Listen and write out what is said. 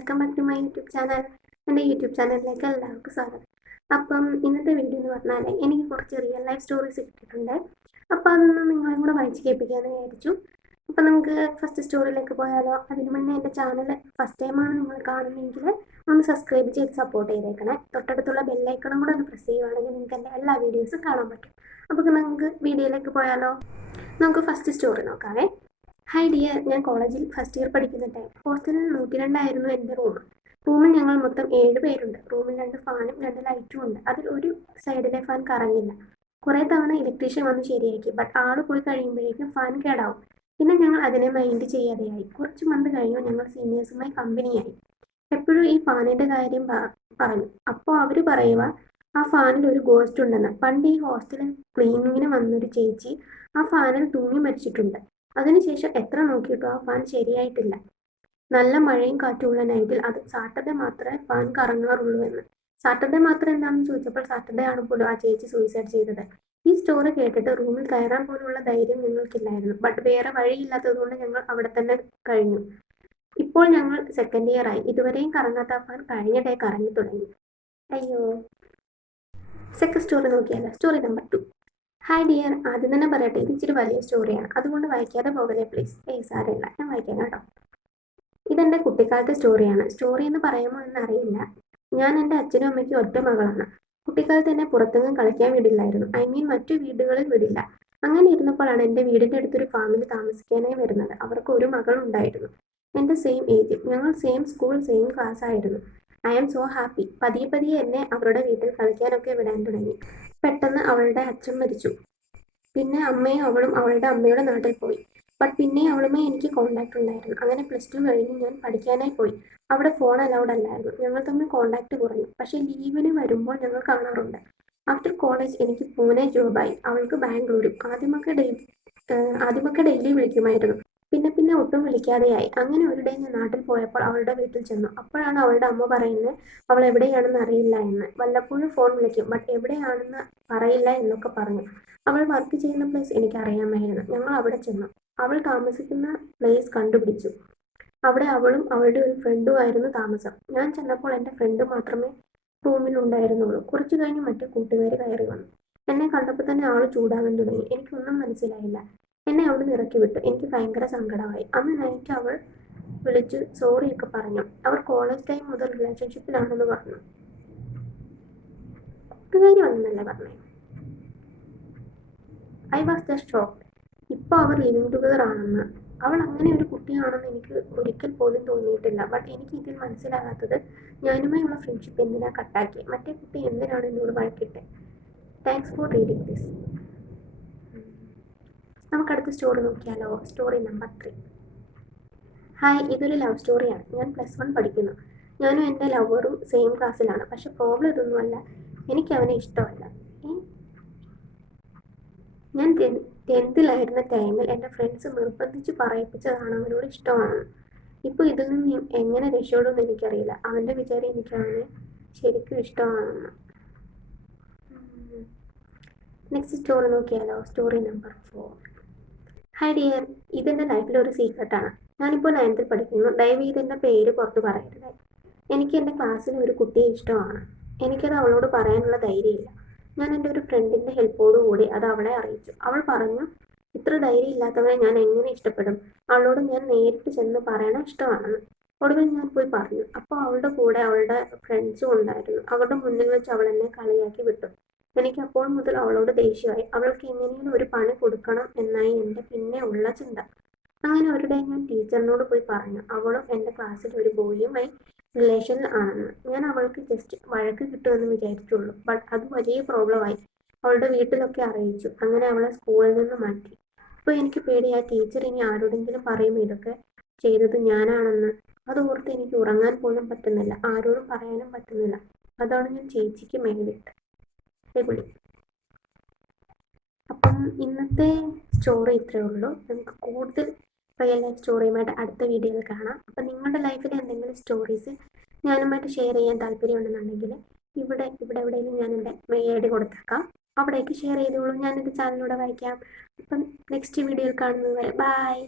Welcome back to my YouTube channel. എൻ്റെ YouTube ചാനലിലേക്ക് എല്ലാവർക്കും സ്വാഗതം. അപ്പം ഇന്നത്തെ വീഡിയോ എന്ന് പറഞ്ഞാൽ എനിക്ക് കുറച്ച് റിയൽ ലൈഫ് സ്റ്റോറീസ് കിട്ടിയിട്ടുണ്ട്. അപ്പോൾ അതൊന്ന് നിങ്ങളെയും കൂടെ വായിച്ച് കേൾപ്പിക്കാമെന്ന് വിചാരിച്ചു. അപ്പം നമുക്ക് ഫസ്റ്റ് സ്റ്റോറിയിലേക്ക് പോയാലോ? അതിന് മുന്നേ എൻ്റെ ചാനൽ ഫസ്റ്റ് ടൈമാണ് നിങ്ങൾ കാണുന്നതെങ്കിൽ ഒന്ന് സബ്സ്ക്രൈബ് ചെയ്ത് സപ്പോർട്ട് ചെയ്തേക്കണേ. തൊട്ടടുത്തുള്ള ബെല്ലൈക്കണും കൂടെ ഒന്ന് പ്രസ് ചെയ്യുവാണെങ്കിൽ നിങ്ങൾക്ക് എൻ്റെ എല്ലാ വീഡിയോസും കാണാൻ പറ്റും. അപ്പോൾ നമുക്ക് വീഡിയോയിലേക്ക് പോയാലോ? നമുക്ക് ഫസ്റ്റ് സ്റ്റോറി നോക്കാവേ. ഹായ് ഡിയർ, ഞാൻ കോളേജിൽ ഫസ്റ്റ് ഇയർ പഠിക്കുന്ന ടൈം. ഹോസ്റ്റലിൽ 102 എൻ്റെ റൂമിൽ ഞങ്ങൾ മൊത്തം 7 പേരുണ്ട്. റൂമിൽ 2 ഫാനും 2 ലൈറ്റും ഉണ്ട്. അതിൽ ഒരു സൈഡിലെ ഫാൻ കറങ്ങില്ല. കുറേ തവണ ഇലക്ട്രീഷ്യൻ വന്ന് ശരിയാക്കി. ബട്ട് ആള് പോയി കഴിയുമ്പോഴേക്കും ഫാൻ കേടാവും. പിന്നെ ഞങ്ങൾ അതിനെ മൈൻഡ് ചെയ്യാതെയായി. കുറച്ച് മന്ത് കഴിഞ്ഞു ഞങ്ങൾ സീനിയേഴ്സുമായി കമ്പനിയായി. എപ്പോഴും ഈ ഫാനിൻ്റെ കാര്യം പറഞ്ഞു. അപ്പോൾ അവർ പറയുക ആ ഫാനിൽ ഒരു ഗോസ്റ്റ് ഉണ്ടെന്ന്. പണ്ട് ഈ ഹോസ്റ്റലിൽ ക്ലീനിങ്ങിന് വന്നൊരു ചേച്ചി ആ ഫാനിൽ തൂങ്ങി മരിച്ചിട്ടുണ്ട്. അതിനുശേഷം എത്ര നോക്കിയിട്ടും ആ ഫാൻ ശരിയായിട്ടില്ല. നല്ല മഴയും കാറ്റുമുള്ള നൈറ്റിൽ അത് സാറ്റർഡേ മാത്രമേ ഫാൻ കറങ്ങാറുള്ളൂ എന്ന്. സാറ്റർഡേ മാത്രം എന്താണെന്ന് ചോദിച്ചപ്പോൾ സാറ്റർഡേ ആണ് പോലും ആ ചേച്ചി സൂയിസൈഡ് ചെയ്തത്. ഈ സ്റ്റോറി കേട്ടിട്ട് റൂമിൽ കയറാൻ പോലുള്ള ധൈര്യം ഞങ്ങൾക്കില്ലായിരുന്നു. ബട്ട് വേറെ വഴിയില്ലാത്തതുകൊണ്ട് ഞങ്ങൾ അവിടെ തന്നെ കഴിഞ്ഞു. ഇപ്പോൾ ഞങ്ങൾ സെക്കൻഡ് ഇയർ ആയി. ഇതുവരെയും കറങ്ങാത്ത ഫാൻ കഴിഞ്ഞ ഡേ കറങ്ങി തുടങ്ങി. അയ്യോ. സെക്കൻഡ് സ്റ്റോറി നോക്കിയാലോ? Story number 2. ഹായ് ഡിയർ, ആദ്യം തന്നെ പറയട്ടെ, ഇത് ഇച്ചിരി വലിയ സ്റ്റോറിയാണ്. അതുകൊണ്ട് വായിക്കാതെ പോകലേ പ്ലീസ്. സാരമില്ല, ഞാൻ വായിക്കാം കേട്ടോ. ഇതെൻ്റെ കുട്ടിക്കാലത്തെ സ്റ്റോറിയാണ്. സ്റ്റോറി എന്ന് പറയുമോ എന്നറിയില്ല. ഞാൻ എൻ്റെ അച്ഛനും അമ്മയ്ക്കും ഒറ്റ മകളാണ്. കുട്ടിക്കാലത്ത് എന്നെ പുറത്തെങ്ങും കളിക്കാൻ വിടില്ലായിരുന്നു. മറ്റു വീടുകളിൽ വിടില്ല. അങ്ങനെ ഇരുന്നപ്പോഴാണ് എൻ്റെ വീടിൻ്റെ അടുത്തൊരു ഫാമിലി താമസിക്കാനായി വരുന്നത്. അവർക്ക് ഒരു മകളുണ്ടായിരുന്നു. എൻ്റെ സെയിം ഏജ്. ഞങ്ങൾ സെയിം സ്കൂൾ, സെയിം ക്ലാസ് ആയിരുന്നു. I am so happy. പതിയെ എന്നെ അവരുടെ വീട്ടിൽ കളിക്കാനൊക്കെ വിടാൻ തുടങ്ങി. പെട്ടെന്ന് അവളുടെ അച്ഛൻ മരിച്ചു. പിന്നെ അമ്മയും അവളും അവളുടെ അമ്മയുടെ നാട്ടിൽ പോയി. ബട്ട് പിന്നെ അവളുമായി എനിക്ക് കോണ്ടാക്ട് ഉണ്ടായിരുന്നു. അങ്ങനെ +2 കഴിഞ്ഞ് ഞാൻ പഠിക്കാനായി പോയി. അവിടെ ഫോൺ അലൗഡ് അല്ലായിരുന്നു. ഞങ്ങൾ തമ്മിൽ കോണ്ടാക്ട് കുറഞ്ഞു. പക്ഷേ ലീവിന് വരുമ്പോൾ ഞങ്ങൾ കാണാറുണ്ട്. ആഫ്റ്റർ കോളേജ് എനിക്ക് പൂനെ ജോബായി. അവൾക്ക് ബാംഗ്ലൂരും. ആദ്യമൊക്കെ ഡെയിലി വിളിക്കുമായിരുന്നു. പിന്നെ ഒട്ടും വിളിക്കാതെയായി. അങ്ങനെ ഒരു ഡേ ഞാൻ നാട്ടിൽ പോയപ്പോൾ അവളുടെ വീട്ടിൽ ചെന്നു. അപ്പോഴാണ് അവളുടെ അമ്മ പറയുന്നത് അവൾ എവിടെയാണെന്ന് അറിയില്ല എന്ന്. വല്ലപ്പോഴും ഫോൺ വിളിക്കും, ബട്ട് എവിടെയാണെന്ന് പറയില്ല എന്നൊക്കെ പറഞ്ഞു. അവൾ വർക്ക് ചെയ്യുന്ന പ്ലേസ് എനിക്കറിയാമായിരുന്നു. ഞങ്ങൾ അവിടെ ചെന്നു. അവൾ താമസിക്കുന്ന പ്ലേസ് കണ്ടുപിടിച്ചു. അവിടെ അവളും അവളുടെ ഒരു ഫ്രണ്ടുമായിരുന്നു താമസം. ഞാൻ ചെന്നപ്പോൾ എൻ്റെ ഫ്രണ്ട് മാത്രമേ റൂമിൽ ഉണ്ടായിരുന്നുള്ളൂ. കുറച്ചു കഴിഞ്ഞ് മറ്റേ കൂട്ടുകാർ കയറി വന്നു. എന്നെ കണ്ടപ്പോൾ തന്നെ ആൾ ചൂടാകാൻ തുടങ്ങി. എനിക്കൊന്നും മനസ്സിലായില്ല. എന്നെ അവിടെ ഇറക്കി വിട്ടു. എനിക്ക് ഭയങ്കര സങ്കടമായി. അന്ന് നൈറ്റ് അവൾ വിളിച്ച് സോറിയൊക്കെ പറഞ്ഞു. അവർ കോളേജ് ടൈം മുതൽ റിലേഷൻഷിപ്പിലാണെന്ന് പറഞ്ഞു. കൂട്ടുകാരി വന്നെന്നല്ലേ പറഞ്ഞേ. I was just shocked. ഇപ്പോൾ അവർ ലിവിങ് ടുഗദർ ആണെന്ന്. അവൾ അങ്ങനെ ഒരു കുട്ടിയാണെന്ന് എനിക്ക് ഒരിക്കൽ പോലും തോന്നിയിട്ടില്ല. ബട്ട് എനിക്ക് ഇതിൽ മനസ്സിലാകാത്തത് ഞാനുമായുള്ള ഫ്രണ്ട്ഷിപ്പ് എന്തിനാ കട്ടാക്കി? മറ്റേ കുട്ടി എന്തിനാണ് എന്നോട് വഴക്കിട്ടെ? Thanks for reading this. നമുക്കടുത്ത സ്റ്റോറി നോക്കിയാലോ? Story number 3. ഹായ്, ഇതൊരു ലവ് സ്റ്റോറിയാണ്. ഞാൻ +1 പഠിക്കുന്നു. ഞാനും എൻ്റെ ലവറും സെയിം ക്ലാസ്സിലാണ്. പക്ഷെ പ്രോബ്ലം ഇതൊന്നുമല്ല, എനിക്ക് അവനെ ഇഷ്ടമല്ല. ഞാൻ 10th ടൈമിൽ എൻ്റെ ഫ്രണ്ട്സ് നിർബന്ധിച്ച് പറയിപ്പിച്ചതാണ് അവനോട് ഇഷ്ടമാണെന്ന്. ഇപ്പോൾ ഇതിൽ നിന്ന് എങ്ങനെ രക്ഷപ്പെടുമെന്ന് എനിക്കറിയില്ല. അവൻ്റെ വിചാരം എനിക്ക് അവനെ ശരിക്കും ഇഷ്ടമാണെന്ന്. നെക്സ്റ്റ് സ്റ്റോറി നോക്കിയാലോ? Story number 4. ഹായ് ഡിയർ, ഇതെൻ്റെ ലൈഫിലെ ഒരു സീക്രട്ടാണ്. ഞാനിപ്പോൾ 9th പഠിക്കുന്നു. ദയവ് ചെയ്ത് എൻ്റെ പേര് പുറത്ത് പറയരുത്. എനിക്ക് എൻ്റെ ക്ലാസ്സിലെ ഒരു കുട്ടിയെ ഇഷ്ടമാണ്. എനിക്കത് അവളോട് പറയാനുള്ള ധൈര്യമില്ല. ഞാൻ എൻ്റെ ഒരു ഫ്രണ്ടിൻ്റെ ഹെൽപ്പോടുകൂടി അത് അവളെ അറിയിച്ചു. അവൾ പറഞ്ഞു, ഇത്ര ധൈര്യം ഇല്ലാത്തവനെ ഞാൻ എങ്ങനെ ഇഷ്ടപ്പെടും? അവളോട് ഞാൻ നേരിട്ട് ചെന്ന് പറയണ ഇഷ്ടമാണെന്ന്. ഒടുവിൽ ഞാൻ പോയി പറഞ്ഞു. അപ്പോൾ അവളുടെ കൂടെ അവളുടെ ഫ്രണ്ട്സും ഉണ്ടായിരുന്നു. അവളുടെ മുന്നിൽ വെച്ച് അവൾ എന്നെ കളിയാക്കി വിട്ടു. എനിക്ക് അപ്പോൾ മുതൽ അവളോട് ദേഷ്യമായി. അവൾക്ക് എങ്ങനെയും ഒരു പണി കൊടുക്കണം എന്നായി എൻ്റെ പിന്നെ ഉള്ള ചിന്ത. അങ്ങനെ ഒരു ഡേ ഞാൻ ടീച്ചറിനോട് പോയി പറഞ്ഞു അവളും എൻ്റെ ക്ലാസ്സിൽ ഒരു ബോയുമായി റിലേഷനിൽ ആണെന്ന്. ഞാൻ അവൾക്ക് ജസ്റ്റ് വഴക്ക് കിട്ടുമെന്ന് വിചാരിച്ചുള്ളൂ. ബട്ട് അത് വലിയ പ്രോബ്ലമായി. അവളുടെ വീട്ടിലൊക്കെ അറിയിച്ചു. അങ്ങനെ അവളെ സ്കൂളിൽ നിന്ന് മാറ്റി. ഇപ്പോൾ എനിക്ക് പേടി, ആ ടീച്ചർ ഇനി ആരോടെങ്കിലും പറയും ഇതൊക്കെ ചെയ്തത് ഞാനാണെന്ന്. അത് ഓർത്ത് എനിക്ക് ഉറങ്ങാൻ പോലും പറ്റുന്നില്ല. ആരോടും പറയാനും പറ്റുന്നില്ല. അതാണ് ഞാൻ ചേച്ചിക്ക് മെയിലിട്ട് വിളി. അപ്പം ഇന്നത്തെ സ്റ്റോറി ഇത്രയേ ഉള്ളൂ. നമുക്ക് കൂടുതൽ റിയൽ ലൈഫ് സ്റ്റോറിയുമായിട്ട് അടുത്ത വീഡിയോയിൽ കാണാം. അപ്പം നിങ്ങളുടെ ലൈഫിലെ എന്തെങ്കിലും സ്റ്റോറീസ് ഞാനുമായിട്ട് ഷെയർ ചെയ്യാൻ താല്പര്യമുണ്ടെന്നുണ്ടെങ്കിൽ ഇവിടെ എവിടെയെങ്കിലും ഞാൻ എൻ്റെ മെയിൽ ID കൊടുത്തേക്കാം. അവിടേക്ക് ഷെയർ ചെയ്തോളൂ. ഞാനെൻ്റെ ചാനലിലൂടെ വായിക്കാം. അപ്പം നെക്സ്റ്റ് വീഡിയോയിൽ കാണുന്നത് വരെ ബൈ.